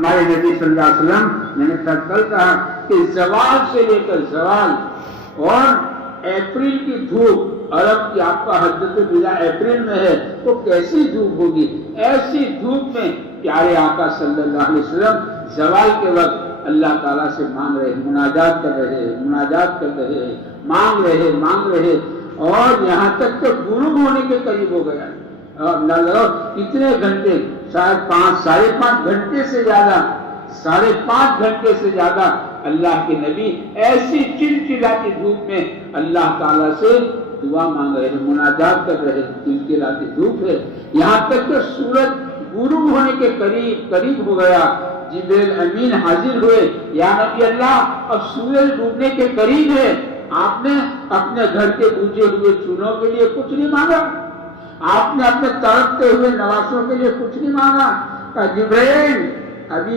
ہمارے نبی صلی اللہ علیہ وسلم، میں نے کل کہا کہ زوال سے لے کر زوال اور اپریل کی دھوپ، عرب کی آپ کا حجۃ الوداع اپریل میں ہے، تو کیسی دھوپ ہوگی؟ ایسی دھوپ میں پیارے آقا صلی اللہ علیہ وسلم زوال کے وقت اللہ تعالیٰ سے مانگ رہے، مناجات کر رہے، مانگ رہے اور یہاں تک کہ غروب ہونے کے قریب ہو گیا۔ کتنے گھنٹے؟ شاید 5.5 گھنٹے سے زیادہ، 5.5 گھنٹے سے زیادہ اللہ کے نبی ایسی چلچلاتی دھوپ میں اللہ تعالیٰ سے دعا مانگ رہے ہیں، مناجات کر رہے ہیں۔ چلچلاتی دھوپ ہے، یہاں تک کہ سورج غروب ہونے کے قریب ہو گیا۔ جبریل امین حاضر ہوئے، یا نبی اللہ اب سورج ڈوبنے کے قریب ہے، آپ نے اپنے گھر کے بوجھے ہوئے چونوں کے لیے کچھ نہیں مانگا، آپ نے اپنے تڑپتے ہوئے نواسوں کے لیے کچھ نہیں مانگا۔ کہا جبریل ابھی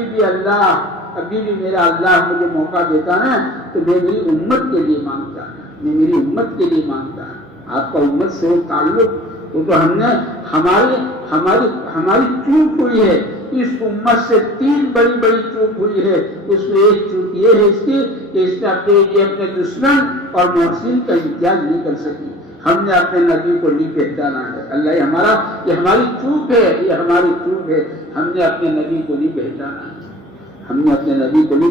بھی میرا اللہ مجھے موقع دیتا ہے تو میں میری امت کے لیے مانگتا، آپ کا امت سے تعلق وہ تو ہم نے ہماری چوک ہوئی ہے، اس امت سے 3 بڑی چوک ہوئی ہے۔ اس میں ایک چوک یہ ہے اس نے اپنے دشمن اور محسن کا امتیاز نہیں کر سکی، ہم نے اپنے نبی کو نہیں پہچانا ہے۔ اللہ یہ ہماری چوک ہے، ہم نے اپنے نبی کو نہیں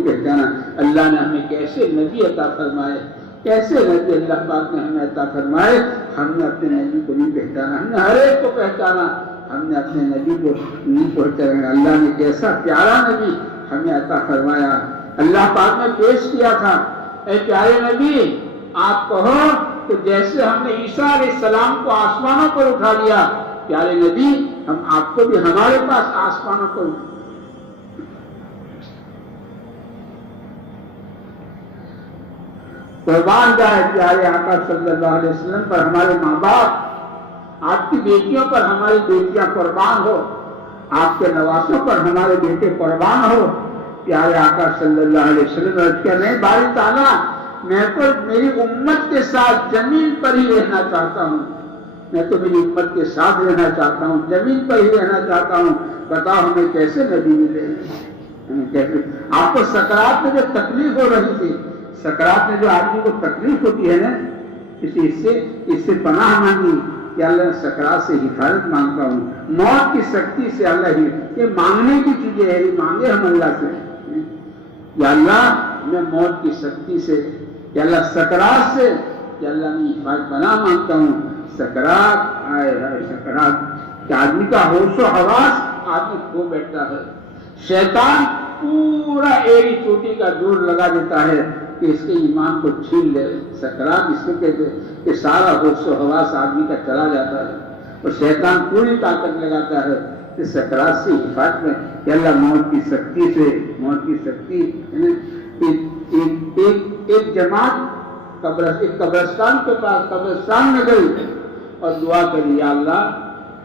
پہچانا، اللہ نے ہمیں کیسے نبی عطا فرمائے، اللہ پاک نے ہمیں عطا فرمائے، ہم نے اپنے نبی کو نہیں پہچانا، ہم نے ہر ایک کو پہچانا، ہم نے اپنے نبی کو نہیں پہچانا۔ اللہ نے کیسا پیارا نبی ہمیں عطا فرمایا۔ اللہ پاک نے پیش کیا تھا، اے پیارے نبی آپ کہو کہ جیسے ہم نے عیسیٰ علیہ السلام کو آسمانوں پر اٹھا لیا، پیارے نبی ہم آپ کو بھی ہمارے پاس آسمانوں پر قربان جائے پیارے آقا صلی اللہ علیہ وسلم پر ہمارے ماں باپ، آپ کی بیٹیوں پر ہماری بیٹیاں قربان ہو، آپ کے نواسوں پر ہمارے بیٹے قربان ہو۔ پیارے آقا صلی اللہ علیہ وسلم عرض کیا، نہیں باری تعالیٰ میں تو میری امت کے ساتھ زمین پر ہی رہنا چاہتا ہوں، زمین پر ہی رہنا چاہتا ہوں، بتاؤ ہمیں کیسے نبی ملے؟ آپ کو سکرات میں جو تکلیف ہو رہی تھی، سکرات میں جو آدمی کو تکلیف ہوتی ہے نا، اس سے پناہ مانگی کہ اللہ سکرات سے حفاظت مانگتا ہوں، موت کی سختی سے اللہ ہی، یہ مانگنے کی چیزیں ہے، یہ مانگے ہم اللہ سے، یا اللہ میں موت کی سختی سے، یا اللہ سکرات سے، یا اللہ میں حفاظت پناہ مانگتا ہوں۔ سکرات سکرات کہ آدمی کا ہوش و حواس آدمی کھو بیٹھتا ہے، شیطان پورا ایڑی چوٹی کا زور لگا دیتا ہے کہ اس کے ایمان کو چھین لے۔ سکرات اس کو کہتے ہیں کہ سارا ہوش و حواس آدمی کا چلا جاتا ہے اور شیطان پوری طاقت لگاتا ہے کہ سکرات سے حفاظت میں، کہ اللہ موت کی سختی سے، موت کی سختی۔ ایک جماعت ایک قبرستان کے پاس، قبرستان میں گئی اور دعا کری، یا اللہ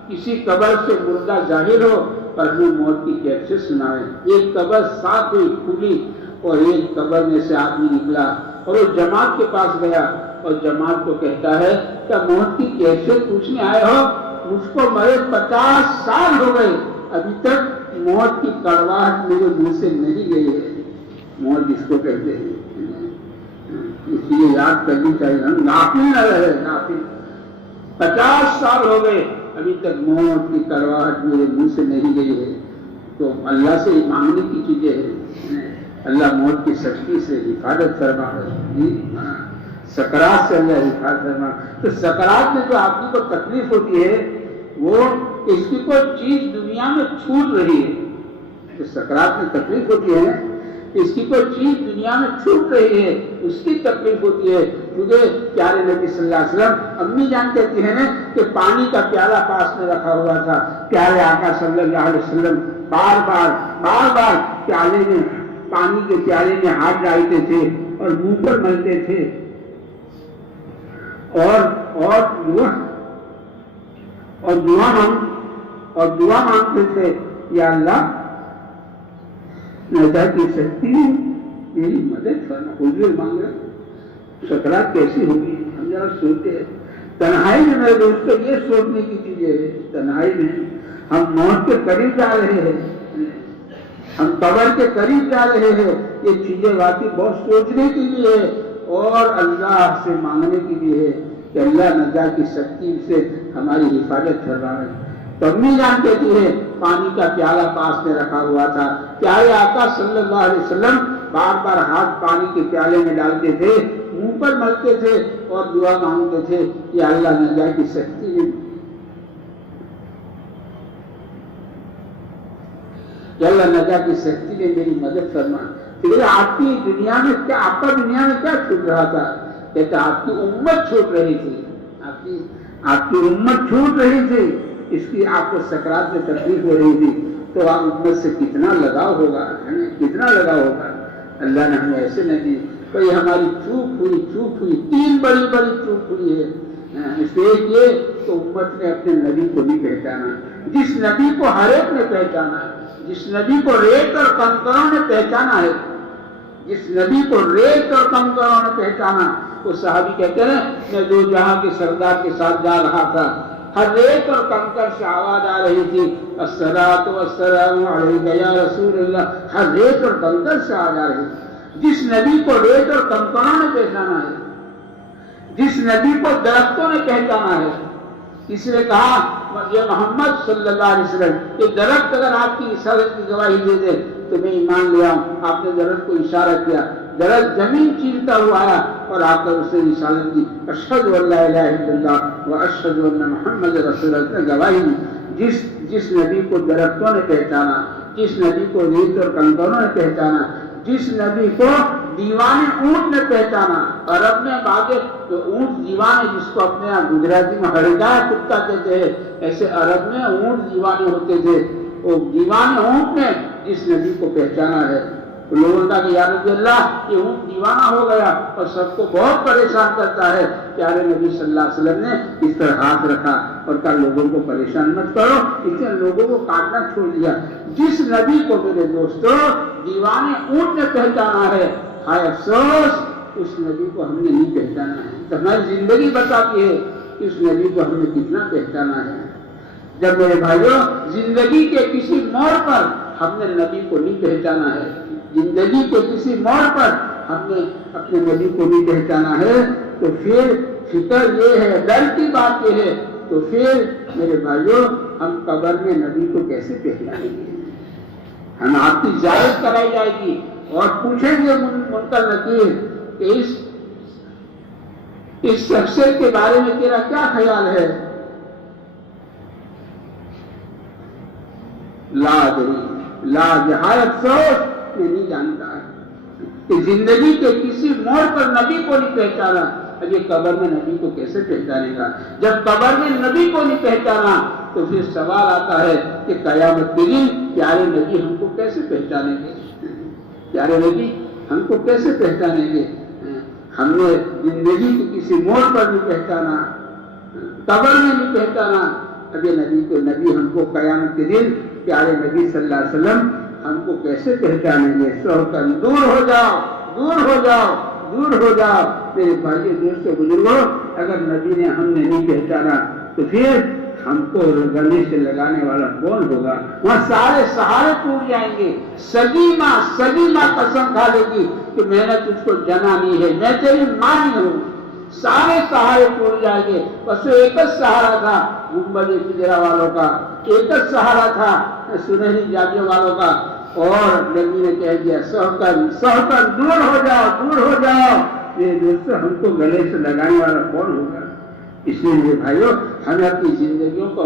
کسی قبر سے مردہ ظاہر ہو پر ہمیں موت کی کیفیت سنائے۔ ایک قبر صاف ہوئی کھلی اور ایک قبر میں سے آدمی نکلا اور وہ جماعت کے پاس گیا اور جماعت کو کہتا ہے کیا موت کی کیفیت پوچھنے آئے ہو؟ مجھ کو مرے 50 سال ہو گئے، ابھی تک موت کی کڑواہٹ میرے منہ سے نہیں گئی ہے۔ موت جس کو کہتے ہیں، اس لیے یاد کرنی چاہیے، ہم غافل نہ رہے، غافل۔ 50 سال ہو گئے ابھی تک موت کی کڑواہٹ میرے منہ سے نہیں گئی ہے۔ تو اللہ سے مانگنے کی چیزیں ہیں، اللہ موت کی سختی سے حفاظت فرما ہے، سکرات سے اللہ حفاظت فرما۔ تو سکرات میں جو آدمی کو تکلیف ہوتی ہے، وہ اس کی کوئی چیز دنیا میں چھوٹ رہی ہے، تو سکرات میں تکلیف ہوتی ہے، اس کی کوئی چیز دنیا میں چھوٹ رہی ہے، اس کی تکلیف ہوتی ہے۔ کیونکہ پیارے نبی صلی اللہ علیہ وسلم، امی جان کہتی ہیں کہ پانی کا پیالہ پاس میں رکھا ہوا تھا، پیارے آقا صلی اللہ علیہ وسلم بار بار پیالے میں، پانی کے پیالے میں ہاتھ ڈالتے تھے اور منہ پر ملتے تھے اور دعا مانگتے تھے، یا اللہ نجات کی سختی میری مدد کرنا۔ حضور مانگ رہے، سکرات کیسی ہوگی ہم ذرا سوچتے ہیں۔ تنہائی میں میرے دوستوں یہ سوچنے کی چیزیں ہے، تنہائی میں ہم موت کے قریب جا رہے ہیں، ہم قبر کے قریب جا رہے ہیں، یہ چیزیں واقعی بہت سوچنے کی بھی ہے اور اللہ سے مانگنے کی بھی ہے کہ اللہ نجات کی سختی سے ہماری حفاظت فرمائے۔ تو امی جان کہتی ہے پانی کا پیالہ پاس میں رکھا ہوا تھا، پیارے آقا صلی اللہ علیہ وسلم بار بار ہاتھ پانی کے پیالے میں ڈالتے تھے، منہ پر ملتے تھے اور دعا مانگتے تھے کہ اللہ نجات کی سختی میں اللہ نجات کی سختی میں میری مدد فرما۔ پھر آپ کی دنیا میں کیا، آپ کا دنیا میں کیا چھوٹ رہا تھا؟ کہتے آپ کی امت چھوٹ رہی تھی، آپ کی امت چھوٹ رہی تھی، اس کی آپ کو سکرات میں تکلیف ہو رہی تھی، تو آپ امت سے کتنا لگاؤ ہوگا، کتنا لگاؤ ہوگا۔ اللہ نے ہمیں ایسے نہیں دی، کوئی ہماری چوک ہوئی، تین بڑی چوک ہوئی ہے۔ اس لیے یہ تو امت نے اپنے نبی کو نہیں پہچانا، جس نبی کو ہر ایک نے پہچانا ہے، جس نبی کو ریت اور کنکروں نے پہچانا ہے، جس نبی کو ریت اور کنکروں نے پہچانا، وہ صحابی کہتے ہیں میں دو جہاں کے سردار کے ساتھ جا رہا تھا، ہر ریت اور کنکر سے آواز آ رہی تھی الصلاۃ والسلام علیک یا رسول اللہ، ہر ریت اور کنکر سے آواز آ رہی تھی۔ جس نبی کو ریت اور کنکروں نے پہچانا ہے، جس نبی کو درختوں نے پہچانا ہے، کسی نے کہا یہ محمد صلی اللہ علیہ وسلم، یہ درخت اگر آپ کی رسالت کی گواہی دے دے تو میں ایمان لے آؤں۔ آپ نے درخت کو اشارہ کیا، درخت زمین چیرتا ہوا آیا اور آ کر اسے رسالت کی اشہد ان لا الہ الا اللہ و اشہد ان محمد رسول اللہ نے گواہی دی۔ جس نبی کو درختوں نے پہچانا، جس نبی کو ریت اور کنکروں نے پہچانا، جس نبی کو دیوانے اونٹ نے پہچانا، عرب میں بعض جو اونٹ دیوانے جس کو اپنے یہاں گجراتی میں ہڑگا کتا کہتے ہیں، ایسے عرب میں اونٹ دیوانے ہوتے تھے، وہ دیوانے اونٹ نے جس نبی کو پہچانا ہے، لوگوں نے کہا کہ یا رسول اللہ یہ اونٹ دیوانہ ہو گیا اور سب کو بہت پریشان کرتا ہے۔ پیارے نبی صلی اللہ علیہ وسلم نے اس طرح ہاتھ رکھا اور کہا لوگوں کو پریشان مت کرو، اس نے لوگوں کو کاٹنا چھوڑ دیا۔ جس نبی کو میرے دوستو دیوانے اونٹ نے پہچانا ہے، ہائے افسوس اس نبی کو ہم نے نہیں پہچانا ہے۔ تو ہماری زندگی بتاتی ہے کہ اس نبی کو ہم نے کتنا پہچانا ہے۔ جب میرے بھائیوں زندگی کے کسی موڑ پر ہم نے نبی کو نہیں پہچانا ہے، زندگی کے کسی موڑ پر ہم نے اپنے نبی کو نہیں پہچانا ہے، تو پھر فکر یہ ہے، ڈر کی بات یہ ہے، تو پھر میرے بھائیوں ہم قبر میں نبی کو کیسے پہچانیں گے؟ ہم آپ کی زیارت کرائی جائے گی اور پوچھیں گے منکر نکیر کہ اس شخصیت کے بارے میں تیرا کیا خیال ہے؟ لا ادری، لا جہاں افسوس میں نہیں جانتا کہ زندگی کے کسی موڑ پر نبی کو نہیں پہچانا، اب یہ قبر میں نبی کو کیسے پہچانے گا؟ جب قبر میں نبی کو نہیں پہچانا تو پھر سوال آتا ہے کہ قیامت کے دن پیارے نبی ہم کو کیسے پہچانیں گے؟ پیارے نبی ہم کو کیسے پہچانیں گے؟ ہم نے زندگی کے کسی موڑ پر نہیں پہچانا، قبر میں نہیں پہچانا، اب یہ نبی ہم کو قیامت کے دن پیارے نبی صلی اللہ علیہ وسلم ہم کو کیسے پہچانیں گے؟ سوکن دور ہو جاؤ، دور ہو جاؤ، دور ہو جاؤ۔ میرے بھائی دوستوں بزرگوں، اگر نبی نے ہم نے نہیں پہچانا تو پھر ہم کو گلے سے لگانے والا کون ہوگا؟ وہاں سارے سہارے ٹوٹ جائیں گے، سگی ماں قسم کھا لے گی کہ میں نے تجھ کو جنا نہیں ہے، میں تیری ماں نہیں ہوں، سارے سہارے ٹوٹ جائیں گے۔ بس ایک سہارا تھا گنبد خضرا والوں کا، ایک سہارا تھا سنہری جادیوں والوں کا، اور نبی نے کہہ دیا سہکن دور ہو جاؤ، دور ہو جاؤ۔ میرے دوستو ہم کو گلے سے لگانے والا کون ہوگا؟ اس لیے میرے بھائیوں ہمیں اپنی زندگیوں کو